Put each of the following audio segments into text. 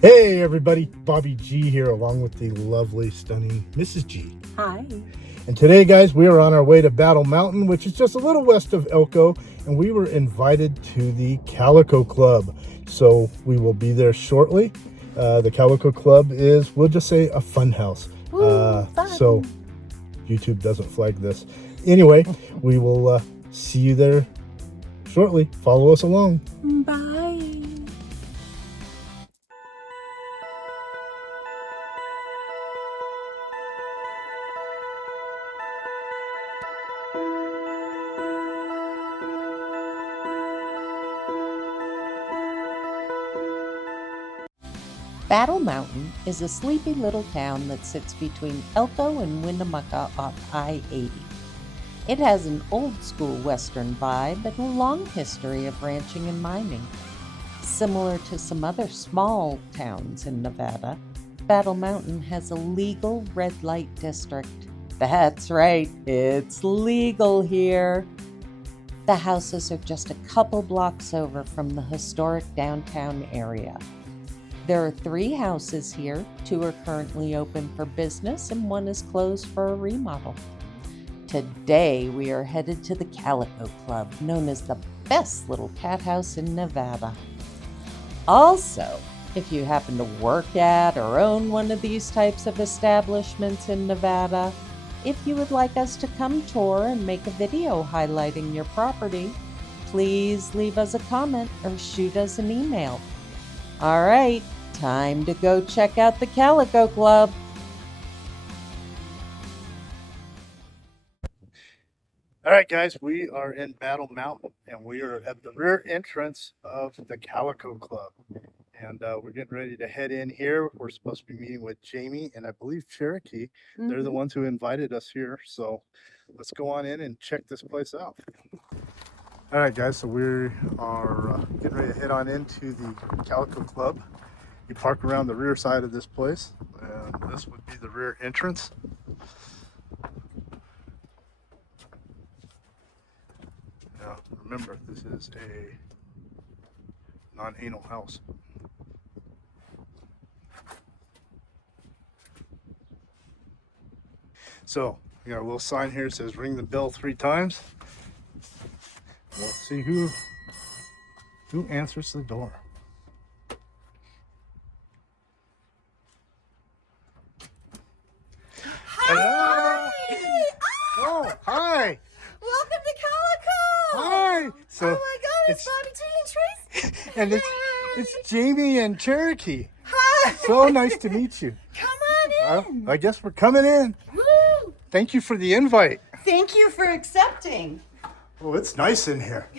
Hey everybody, Bobby G here along with the lovely, stunning Mrs. G. Hi. And today guys, we are on our way to Battle Mountain, which is just a little west of Elko, and we were invited to the Calico Club. So we will be there shortly. The Calico Club is, we'll just say, a fun house. So YouTube doesn't flag this. Anyway, we will see you there shortly. Follow us along. Bye. Battle Mountain is a sleepy little town that sits between Elko and Winnemucca off I-80. It has an old-school Western vibe and a long history of ranching and mining. Similar to some other small towns in Nevada, Battle Mountain has a legal red light district. That's right, it's legal here. The houses are just a couple blocks over from the historic downtown area. There are 3 houses here. 2 are currently open for business and 1 is closed for a remodel. Today we are headed to the Calico Club, known as the best little cat house in Nevada. Also, if you happen to work at or own one of these types of establishments in Nevada, if you would like us to come tour and make a video highlighting your property, please leave us a comment or shoot us an email. All right, time to go check out the Calico Club. All right, guys, we are in Battle Mountain, and we are at the rear entrance of the Calico Club. And we're getting ready to head in here. We're supposed to be meeting with Jamie and I believe Cherokee. They're the ones who invited us here. So let's go on in and check this place out. All right, guys, so we are getting ready to head on into the Calico Club. You park around the rear side of this place, and this would be the rear entrance. Now, remember, this is a non-anal house. So, we got a little sign here that says ring the bell 3 times. Let's see who answers the door. Hi! Oh, hi! Welcome to Calico! Hi! So Oh my god, it's Bobby G and Trace! and it's Jamie and Cherokee. Hi! So nice to meet you. Come on in! I guess we're coming in. Woo! Thank you for the invite. Thank you for accepting. Oh, it's nice in here.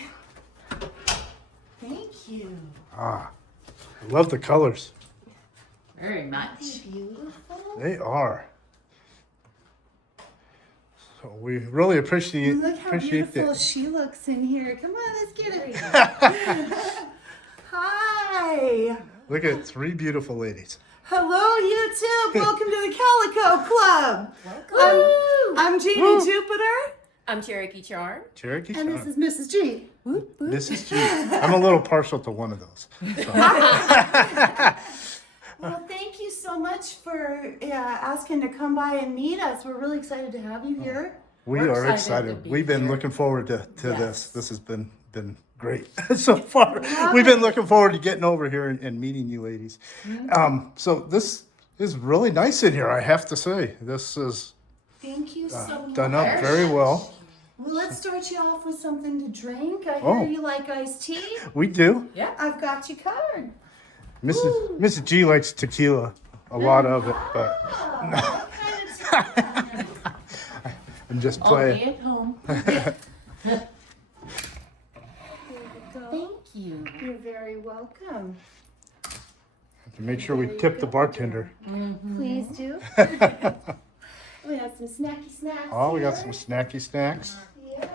Thank you. I love the colors. Very much. Beautiful. They are. So we really appreciate Look how beautiful that. she looks in here. Come on, let's get it. Hi. Look at 3 beautiful ladies. Hello, YouTube. Welcome to the Calico Club. Welcome. I'm Jamie Jupiter. I'm Cherokee Charm. Cherokee. And this is Mrs. G. Mrs. G. I'm a little partial to one of those. So. Well, thank you so much for asking to come by and meet us. We're really excited to have you here. We are excited excited. to be We've been here. looking forward to this. Yes. This has been great so far. We've been looking forward to getting over here and meeting you ladies. So this is really nice in here, I have to say. This is Thank you so much. done up very well. Well, let's start you off with something to drink. I Oh. hear you like iced tea. We do. Yeah. I've got you covered. Mrs. G likes tequila, a lot of it, but Oh, what kind of tea? I'm just I'll playing. be at home. There you go. Thank you. You're very welcome. To make sure we tip the bartender. Please do. We have some snacky snacks. Oh, we got here. some snacky snacks. Yeah.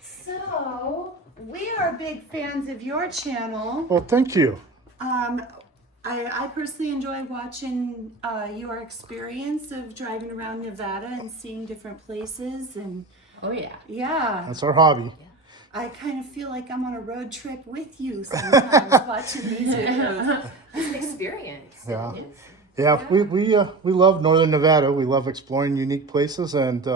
So, we are big fans of your channel. Well, thank you. I personally enjoy watching your experience of driving around Nevada and seeing different places and Oh yeah. yeah. That's our hobby. I kind of feel like I'm on a road trip with you sometimes watching these videos. It's an experience. Yeah. It is. Yeah, we love Northern Nevada. We love exploring unique places, and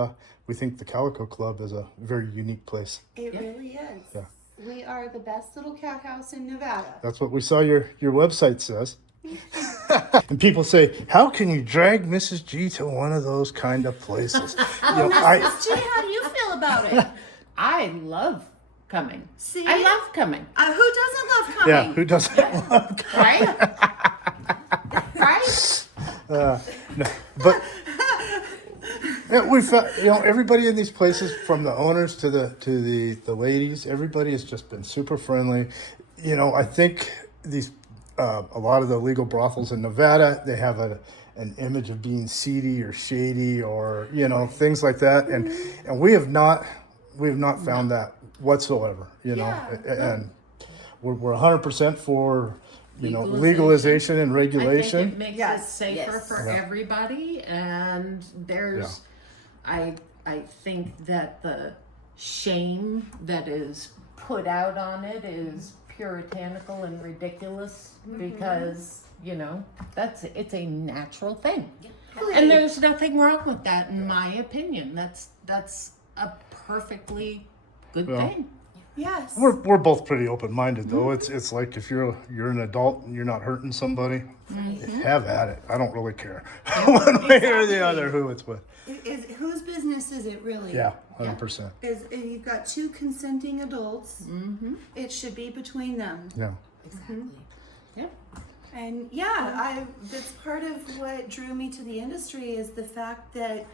we think the Calico Club is a very unique place. It Yeah. really is. Yeah. We are the best little cat house in Nevada. That's what we saw your website says. And people say, how can you drag Mrs. G to one of those kind of places? You know, Mrs. G, how do you feel about it? I love coming. See? I love coming. Who doesn't love coming? yeah, who doesn't love Right? Right? But yeah, we found, everybody in these places, from the owners to the ladies, everybody has just been super friendly. I think these a lot of the legal brothels in Nevada, they have an image of being seedy or shady or things like that, and we have not found that whatsoever. And we're 100% for legalization and I regulation. think it makes Yes. it safer Yes. for everybody, and there's, I think that the shame that is put out on it is puritanical and ridiculous because it's a natural thing, and there's nothing wrong with that in my opinion. That's a perfectly good Yeah. thing. Yes. We're both pretty open-minded though. It's like if you're an adult and you're not hurting somebody, have at it. I don't really care one way or the other who it's with. Whose business is it really? Yeah, 100%. If you've got two consenting adults, Mm-hmm. it should be between them. Yeah. Exactly. Yeah. And that's part of what drew me to the industry is the fact that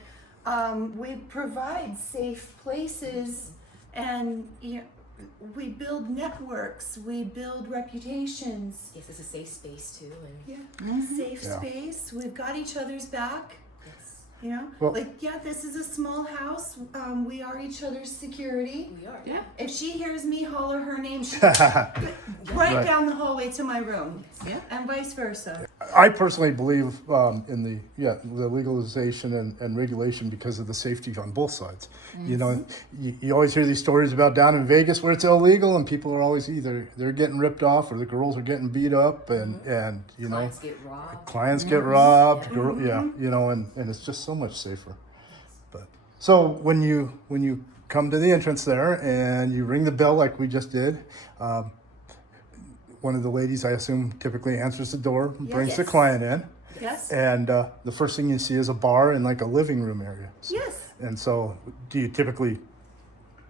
we provide safe places, and we build networks, we build reputations. Yes, it's a safe space too, and Safe Yeah. space. We've got each other's back. yes, Well- This is a small house. We are each other's security. we are. Yeah. If she hears me holler her name, she Right. down the hallway to my room, Yeah. and vice versa. I personally believe in the legalization and regulation because of the safety on both sides. You always hear these stories about down in Vegas where it's illegal and people are always either they're getting ripped off or the girls are getting beat up and Clients get robbed. clients get robbed. And it's just so much safer. But so when you come to the entrance there and you ring the bell like we just did. One of the ladies, I assume, typically answers the door, brings the Yes. client in, Yes. and the first thing you see is a bar and like a living room area. Yes. And so, do you typically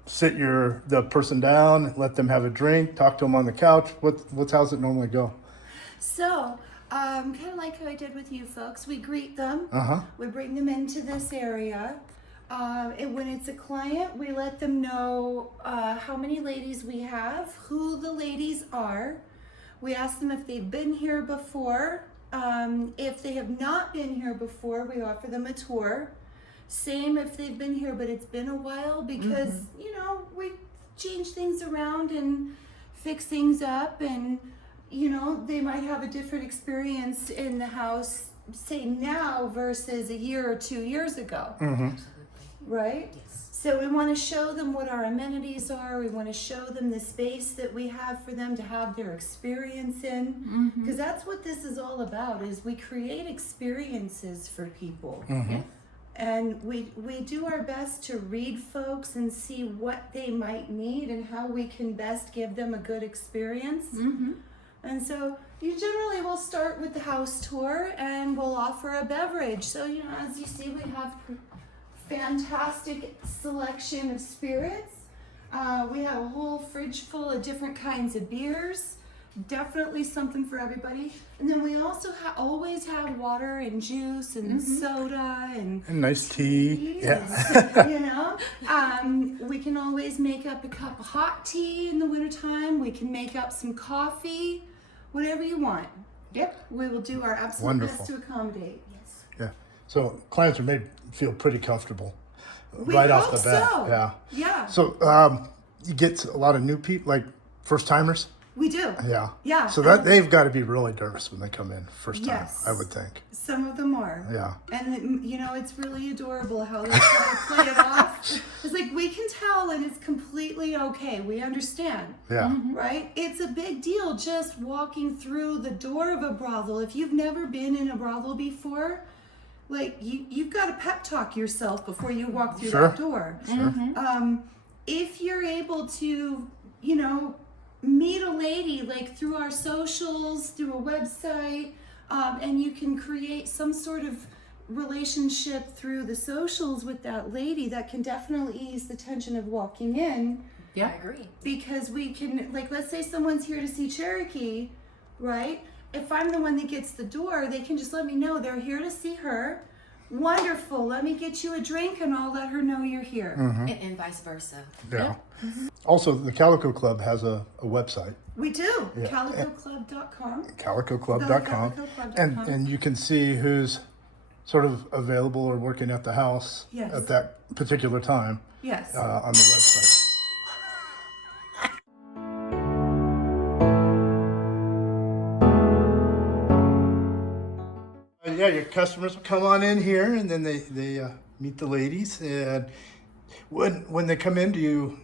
sit the person down, let them have a drink, talk to them on the couch? How's it normally go? So, kind of like how I did with you folks, we greet them. Uh-huh. We bring them into this area. And when it's a client, we let them know how many ladies we have, who the ladies are. We ask them if they've been here before. If they have not been here before, we offer them a tour. Same if they've been here, but it's been a while because, we change things around and fix things up. And, they might have a different experience in the house, say now versus a year or 2 years ago. Mm-hmm. Right? Yes. So we want to show them what our amenities are. We want to show them the space that we have for them to have their experience in. Because that's what this is all about, is we create experiences for people. Mm-hmm. And we do our best to read folks and see what they might need and how we can best give them a good experience. Mm-hmm. And so you generally will start with the house tour and we'll offer a beverage. So, as you see, we have fantastic selection of spirits. We have a whole fridge full of different kinds of beers. Definitely something for everybody. And then we also always have water and juice and soda and And nice tea. Yeah. We can always make up a cup of hot tea in the wintertime. We can make up some coffee, whatever you want. Yep. We will do our absolute Wonderful. best to accommodate. Yes. Yeah. So clients are made feel pretty comfortable We right off hope the bat. so. Yeah. Yeah. So you get a lot of new people, like first timers. We do. Yeah. Yeah. So that they've got to be really nervous when they come in first time, Yes. I would think. Some of them are. Yeah. And you know, it's really adorable how they try to play it off. It's like, we can tell and it's completely okay. We understand. Yeah. Right? It's a big deal just walking through the door of a brothel. If you've never been in a brothel before, like you've got to pep talk yourself before you walk through Sure. that door. Sure. If you're able to, you know, meet a lady like through our socials, through a website, and you can create some sort of relationship through the socials with that lady, that can definitely ease the tension of walking in. Yeah. I agree. Because we can, like, let's say someone's here to see Cherokee, right? If I'm the one that gets the door, they can just let me know they're here to see her. Wonderful. Let me get you a drink and I'll let her know you're here. And vice versa. Yeah. Also, the Calico Club has a website, We do. Yeah. CalicoClub.com. calicoclub.com, CalicoClub.com. and you can see who's sort of available or working at the house Yes. at that particular time Yes. on the website. Yeah, your customers will come on in here, and then they meet the ladies. And when they come in, do you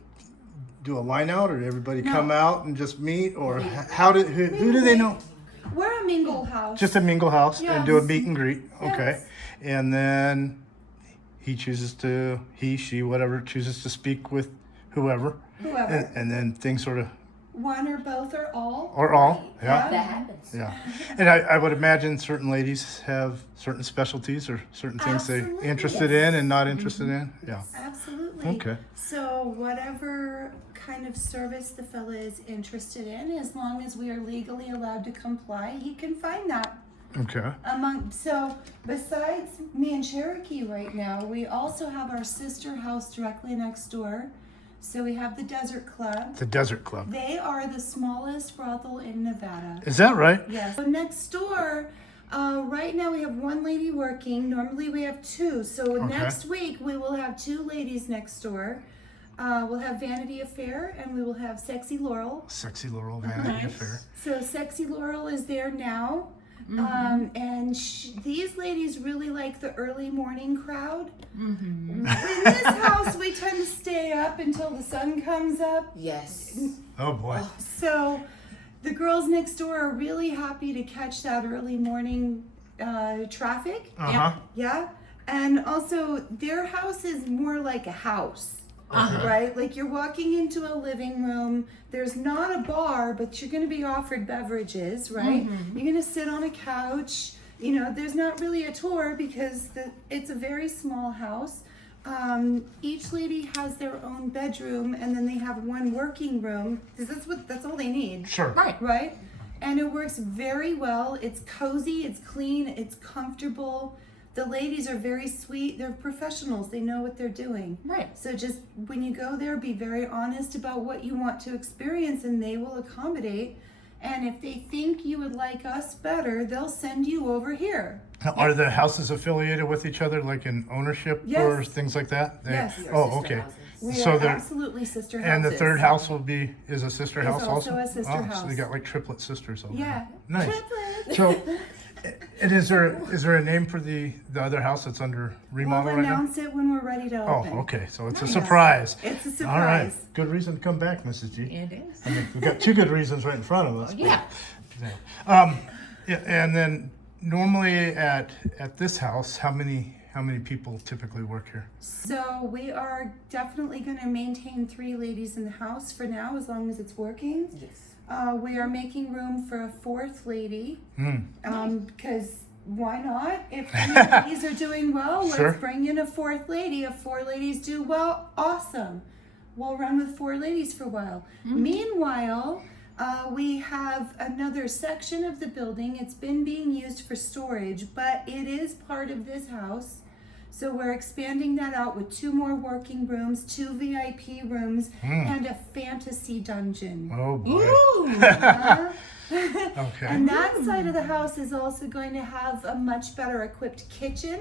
do a line out, or everybody No. come out and just meet, or who do they know? We're a mingle house. Just a mingle house and do a Yes. meet and greet. Okay, Yes. and then he, she, whatever, chooses to speak with whoever, Whoever. and then things sort of, One or both or all. or all, yeah. That happens. Yeah, and I would imagine certain ladies have certain specialties or certain things they're Absolutely. interested in and not interested in. Yeah. Absolutely. Okay. So whatever kind of service the fella is interested in, as long as we are legally allowed to comply, he can find that. Okay. So besides me and Cherokee right now, we also have our sister house directly next door. So we have the Desert Club. The Desert Club. They are the smallest brothel in Nevada. Is that right? Yes. So next door, right now we have one lady working. Normally we have two. So Okay. next week we will have two ladies next door. We'll have Vanity Affair and we will have Sexy Laurel. Sexy Laurel, Vanity Affair. So Sexy Laurel is there now. And these ladies really like the early morning crowd. In this house, we tend to stay up until the sun comes up. Yes. Oh boy. So the girls next door are really happy to catch that early morning traffic. Uh-huh. Yeah. And also, their house is more like a house. Right? Like you're walking into a living room. There's not a bar, but you're going to be offered beverages, right? You're going to sit on a couch. You know, there's not really a tour because it's a very small house. Each lady has their own bedroom, and then they have one working room because that's all they need. Sure. Right. Right? And it works very well. It's cozy, it's clean, it's comfortable. The ladies are very sweet. They're professionals. They know what they're doing. Right. So just when you go there, be very honest about what you want to experience and they will accommodate. And if they think you would like us better, they'll send you over here. Now, are the houses affiliated with each other, like in ownership or Yes. things like that? Yes. We are Oh, sister okay. houses. We So are they're- absolutely sister houses. And the third house is a sister Is house also also? a sister So house. they got like triplet sisters over Yeah. there. Nice. Triplets. So, and is there a name for the other house that's under remodel We'll right now? announce it when we're ready to Oh, open. okay. So it's a Yes. surprise. It's a All right. surprise. Good reason to come back, Mrs. G. It is. I mean, we've got two good reasons right in front of us. Yeah. Yeah, and then normally at this house, how many people typically work here? So we are definitely going to maintain 3 ladies in the house for now, as long as it's working. Yes. We are making room for a 4th lady, because why not? If 3 ladies are doing well, Sure. let's bring in a 4th lady. If 4 ladies do well, awesome. We'll run with 4 ladies for a while. Meanwhile, we have another section of the building. It's been being used for storage, but it is part of this house. So we're expanding that out with 2 more working rooms, 2 VIP rooms, and a fantasy dungeon. Oh boy. Uh, Okay. And that side of the house is also going to have a much better equipped kitchen.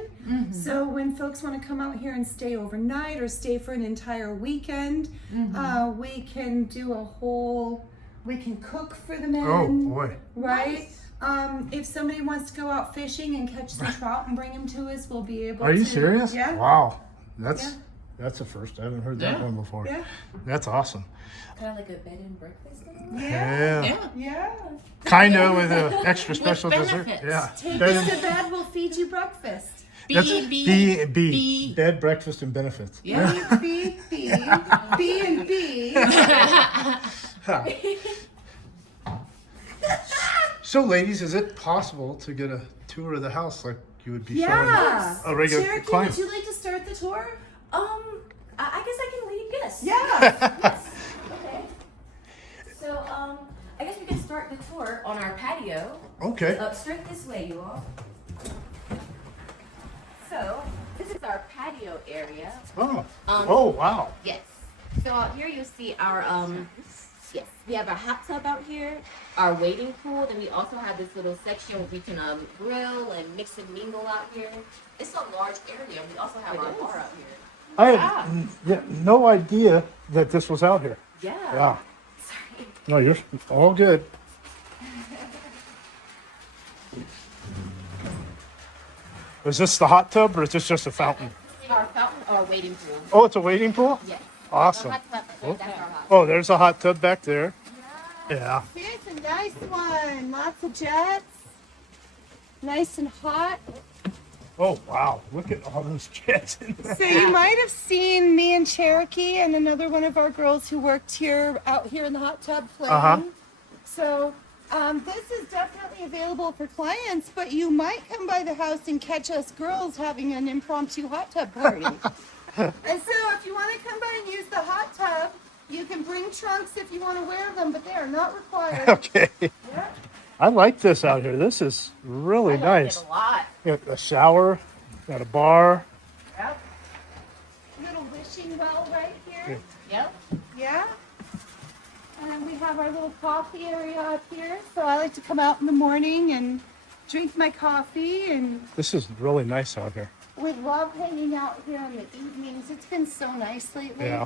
So when folks want to come out here and stay overnight or stay for an entire weekend, we can do a whole We can cook for the men. Oh boy. Right? If somebody wants to go out fishing and catch some trout and bring them to us, we'll be able to. Are you serious? Yeah. Wow. That's Yeah. that's a first. I haven't heard that Yeah. one before. Yeah. That's awesome. Kind of like a bed and breakfast. Yeah. Yeah. Yeah. Kind of with an extra With special dessert. benefits. Yeah. Take Bed us and- to bed, we'll feed you breakfast. That's B. B. Bed, breakfast, and benefits. Yeah. B and B. So, ladies, is it possible to get a tour of the house like you would be Yeah. showing a regular Cherokee, client? would you like to start the tour? I guess I can lead. Yes. Yeah. Yes. Okay. So, I guess we can start the tour on our patio. Okay. Straight this way, you all. So, this is our patio area. Oh. Oh, wow. Yes. So out here you'll see our yes, we have our hot tub out here, our wading pool. Then we also have this little section where we can grill and mix and mingle out here. It's a large area. We also have our bar out here. I had no idea that this was out here. Yeah. Yeah. Sorry. No, you're all good. Is this the hot tub or is this just a fountain? Our fountain or wading pool. Oh, it's a wading pool? Yes. Awesome. Hot tub, that's our hot. Oh, there's a hot tub back there. Yeah. Here's a nice one. Lots of jets. Nice and hot. Oh, wow. Look at all those jets in there. So you might have seen me and Cherokee and another one of our girls who worked here out here in the hot tub playing. Uh-huh. So this is definitely available for clients, but you might come by the house and catch us girls having an impromptu hot tub party. And so if you want to come by and use the hot tub, you can bring trunks if you want to wear them, but they are not required. Okay. Yeah. I like this out here. This is really I like nice. it a lot. Got a shower, got a bar. Yep. Little wishing well right here. Yep. Yeah. And we have our little coffee area up here. So I like to come out in the morning and drink my coffee, and This is really nice out here. we love hanging out here in the evenings. It's been so nice lately. Yeah.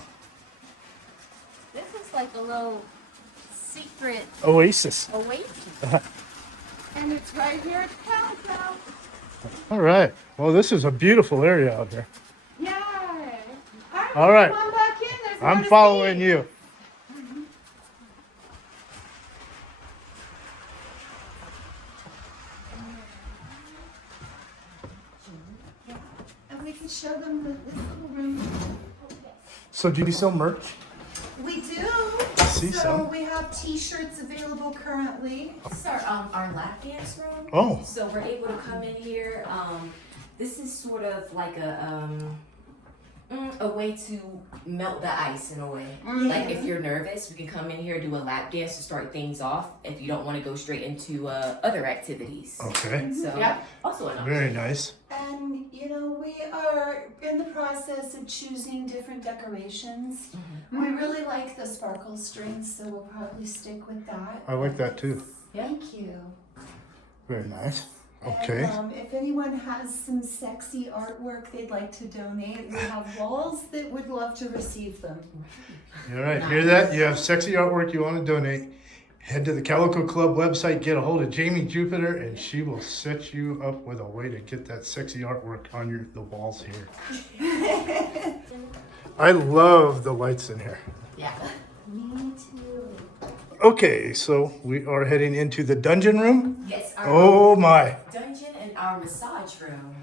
This is like a little secret Oasis. oasis. And it's right here at Calico. All right. Well, this is a beautiful area out here. Yeah. All right. Come on back in. There's more I'm to following see. you. And we can show them this little room. So do you sell merch? We do. See so some. we have T-shirts available currently. This is our lap dance room. Oh. So we're able to come in here. This is sort of like a way to melt the ice in a way. Like if you're nervous, we can come in here, do a lap dance to start things off. If you don't want to go straight into other activities. Okay. So Yeah. also an option. Very nice. And you know, we are in the process of choosing different decorations. We really like the sparkle strings, so we'll probably stick with that. I like that too. Thank you. Very nice. Okay. And, if anyone has some sexy artwork they'd like to donate, we have walls that would love to receive them. All right. Hear that? You have sexy artwork you want to donate. Head to the Calico Club website, get a hold of Jamie Jupiter, and she will set you up with a way to get that sexy artwork on the walls here. I love the lights in here. Yeah. Me too. Okay, so we are heading into the dungeon room. Yes. Our Oh my. dungeon and our massage room.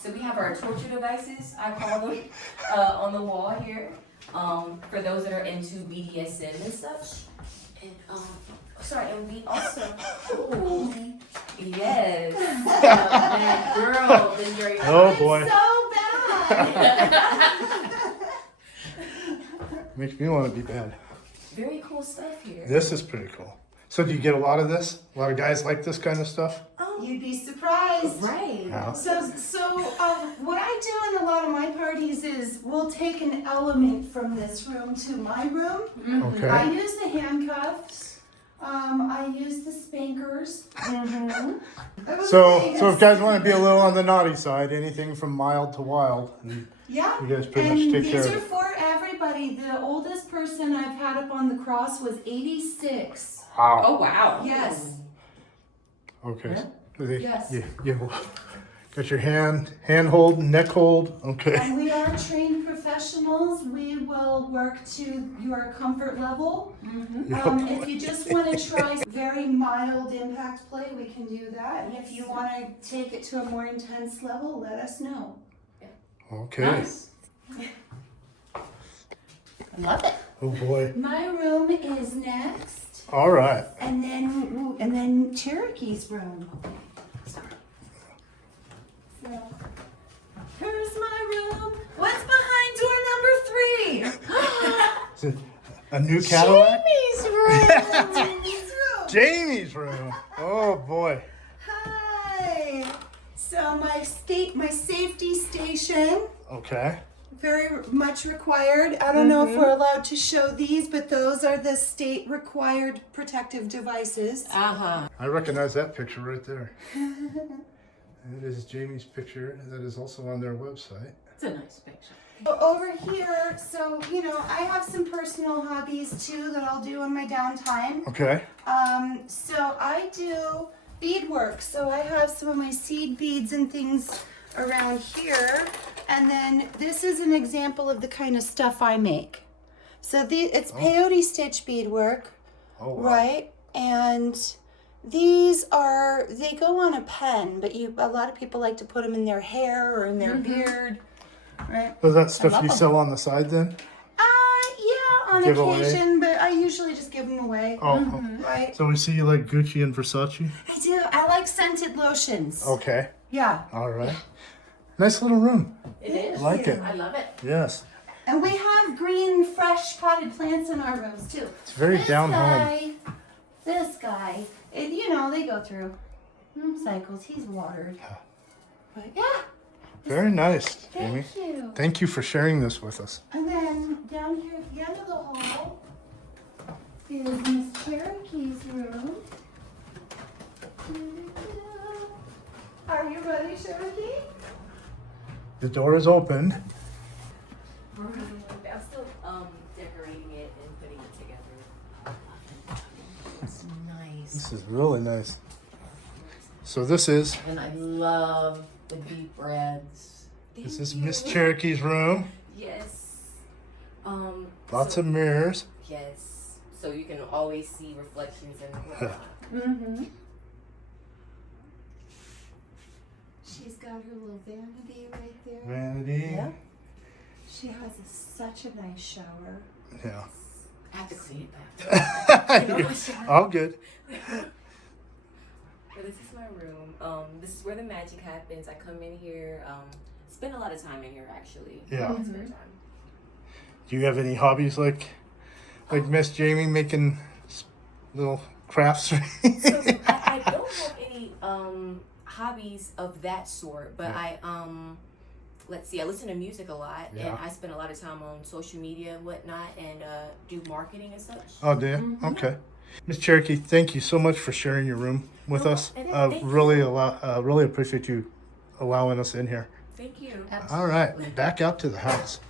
So we have our torture devices, I call them, on the wall here. For those that are into BDSM and such. And and we also yes. Bad girl, then you're Oh boy. So bad. Makes me want to be bad. very cool stuff here. This is pretty cool. So do you get a lot of this? A lot of guys like this kind of stuff? You'd be surprised. Right. Yeah. So what I do in a lot of my parties is we'll take an element from this room to my room. I Okay. use the handcuffs. I use the spankers. So if guys want to be a little on the naughty side, anything from mild to wild. And Yeah. you guys pretty And much take these care of are it. for everybody. The oldest person I've had had up on the cross was 86. Wow. Oh, wow. Yes. Okay. Yes. You got your hand hold, neck hold. Okay. And we are trained professionals. We will work to your comfort level. If you just want to try very mild impact play, we can do that. And if you want to take it to a more intense level, let us know. Okay. Nice. I love it. Oh boy. My room is next, All right. and then Cherokee's room. So, here's my room. What's behind door number 3? Is it a new Cadillac? Jamie's room. Jamie's room. Jamie's room. Oh boy. Hi. So my safety station, Okay. very much required. I don't know if we're allowed to show these, but those are the state required protective devices. Uh-huh. I recognize that picture right there. It is Jamie's picture that is also on their website. It's a nice picture. Over here, so I have some personal hobbies too that I'll do in my downtime. Okay. So I do beadwork. So I have some of my seed beads and things around here. And then this is an example of the kind of stuff I make. So it's peyote stitch beadwork, Oh wow. right? And these they go on a pen, but a lot of people like to put them in their hair or in their beard, right? So that stuff love you them. sell on the side then? Yeah, on Give away? occasion, but I usually just give them away. Oh. Right? So we see you like Gucci and Versace? I do. I like scented lotions. Okay. Yeah. All right. Nice little room. It is. I like it. I love it. Yes. And we have green, fresh potted plants in our rooms too. It's very down home. This guy, they go through cycles. He's watered. But yeah, Very nice, Jamie. thank you. Thank you for sharing this with us. And then down here at the end of the hall is Miss Cherokee's room. Are you ready, Cherokee? The door is open. I'm still decorating it and putting it together. It's nice. This is really nice. So this is And I love the deep reds. this is Miss Cherokee's room. Yes. Lots of mirrors. Yes. So you can always see reflections and whatnot. Mm-hmm. She's got her little vanity right there. Vanity. Yeah. She has such a nice shower. Yeah. I have to clean it back. All good. But this is my room. This is where the magic happens. I come in here, spend a lot of time in here actually. Yeah. In my spare time. Do you have any hobbies like Miss Jamie making little crafts? So I don't have any hobbies of that sort, but Yeah. let's see, I listen to music a lot, Yeah. and I spend a lot of time on social media and whatnot, and do marketing and such. Oh, do you? Okay. Miss Cherokee, thank you so much for sharing your room with No, us. thank you. Really appreciate you allowing us in here. Thank you. All right, back out to the house.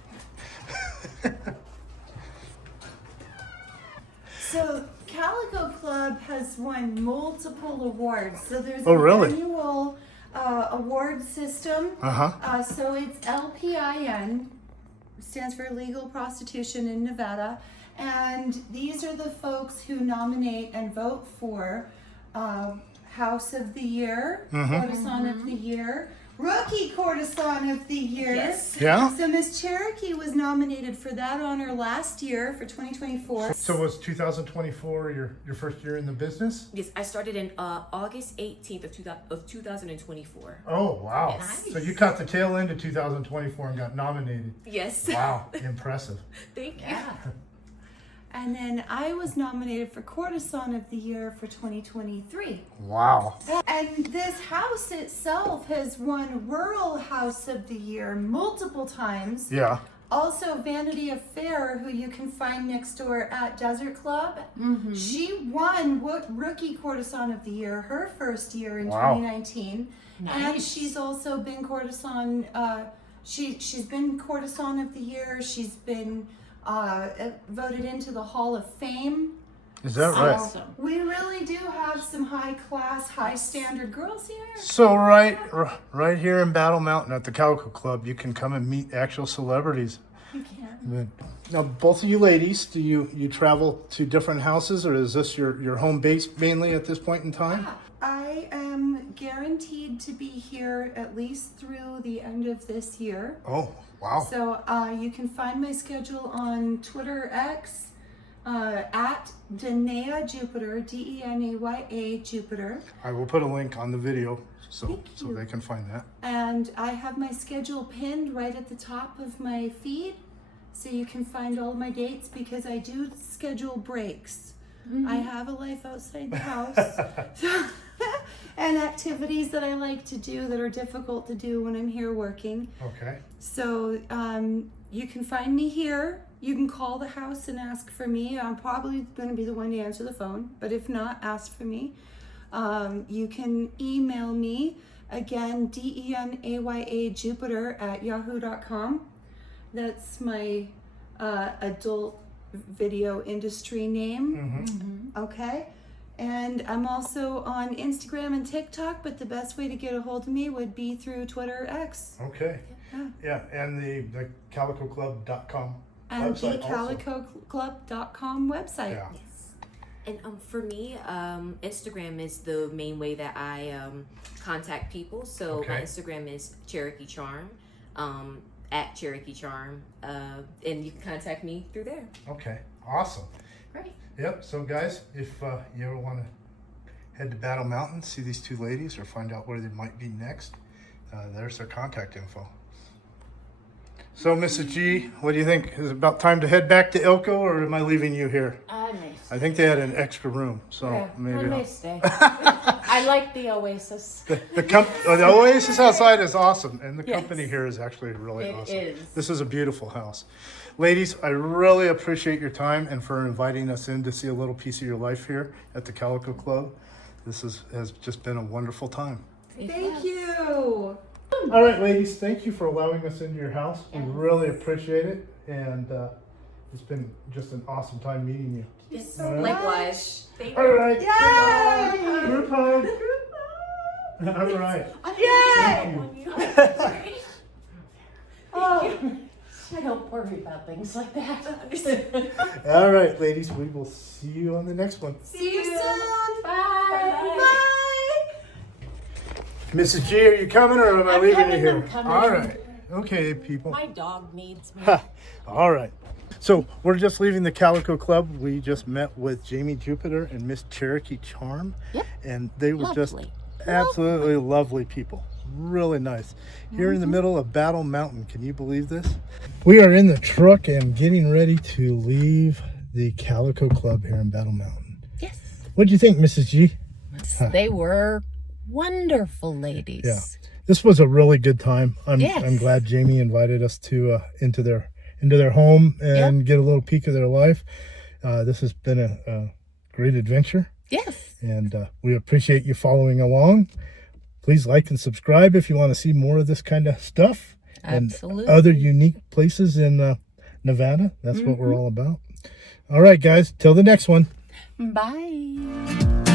So Calico Club has won multiple awards. So there's Oh, an really? annual award system. Uh-huh. So it's LPIN, stands for Legal Prostitution in Nevada. And these are the folks who nominate and vote for House of the Year, Courtesan of the Year, Rookie Courtesan of the Year. Yes. Yeah? So Miss Cherokee was nominated for that honor last year for 2024. So was 2024 your first year in the business? Yes, I started in August 18th of 2024. Oh, wow. Nice. So you caught the tail end of 2024 and got nominated. Yes. Wow, impressive. Thank you. Yeah. And then I was nominated for Courtesan of the Year for 2023. Wow. And this house itself has won Rural House of the Year multiple times. Yeah. Also, Vanity Affair, who you can find next door at Desert Club, she won Rookie Courtesan of the Year her first year in Wow. 2019. And Nice. she's also been Courtesan. She's been Courtesan of the Year. She's been voted into the Hall of Fame. Is that right? Awesome. We really do have some high class, high standard girls here. So right here in Battle Mountain at the Calico Club, you can come and meet actual celebrities. You can. Good. Now, both of you ladies, do you travel to different houses, or is this your home base mainly at this point in time? I am guaranteed to be here at least through the end of this year. Oh, wow. So you can find my schedule on Twitter X at Denea Jupiter, Denaya Jupiter. I will put a link on the video so Thank you. they can find that. And I have my schedule pinned right at the top of my feed, so you can find all my dates, because I do schedule breaks. I have a life outside the house and activities that I like to do that are difficult to do when I'm here working. Okay. So you can find me here. You can call the house and ask for me. I'm probably going to be the one to answer the phone, but if not, ask for me. You can email me, again, Denaya Jupiter at yahoo.com. That's my adult video industry name. Okay. And I'm also on Instagram and TikTok, but the best way to get a hold of me would be through Twitter X. Okay. Yeah. Yeah, and the calicoclub.com And the website also. calicoclub.com website. Yeah. Yes. And for me, Instagram is the main way that I contact people. So my Okay. Instagram is Cherokee Charm, at Cherokee Charm, and you can contact me through there. Okay. Awesome. Great. Yep. So guys, if you ever want to head to Battle Mountain, see these two ladies, or find out where they might be next, there's their contact info. So, Mrs. G, what do you think? Is it about time to head back to Ilko, or am I leaving you here? I may I think they had an extra room, so I maybe may I'll- stay. I like the Oasis. the Oasis outside is awesome, and the Yes. company here is actually really It awesome. is. This is a beautiful house. Ladies, I really appreciate your time and for inviting us in to see a little piece of your life here at the Calico Club. This has just been a wonderful time. Thank you. All right, ladies, thank you for allowing us into your house. We really appreciate it, and it's been just an awesome time meeting you. Yes. All right. Likewise. Thank All you. right. Yay! Group hug. All right. Yay! Thank you. Oh, I don't worry about things like that. All right, ladies, we will see you on the next one. See you soon. Bye. Bye. Mrs. G, are you coming, or am I I'm leaving coming, you here? I'm coming. All right. Okay, people. My dog needs me. All right. So we're just leaving the Calico Club. We just met with Jamie Jupiter and Miss Cherokee Charm. Yep. And they were just Lovely. absolutely lovely people. Really nice. Here in the middle of Battle Mountain. Can you believe this? We are in the truck and getting ready to leave the Calico Club here in Battle Mountain. Yes. What do you think, Mrs. G? They were wonderful ladies. Yeah. This was a really good time. I'm Yes. glad Jamie invited us to into their home and get a little peek of their life. This has been a great adventure, Yes. and we appreciate you following along. Please like and subscribe if you want to see more of this kind of stuff Absolutely. and other unique places in Nevada. That's what we're all about. All right, guys. Till the next one. Bye.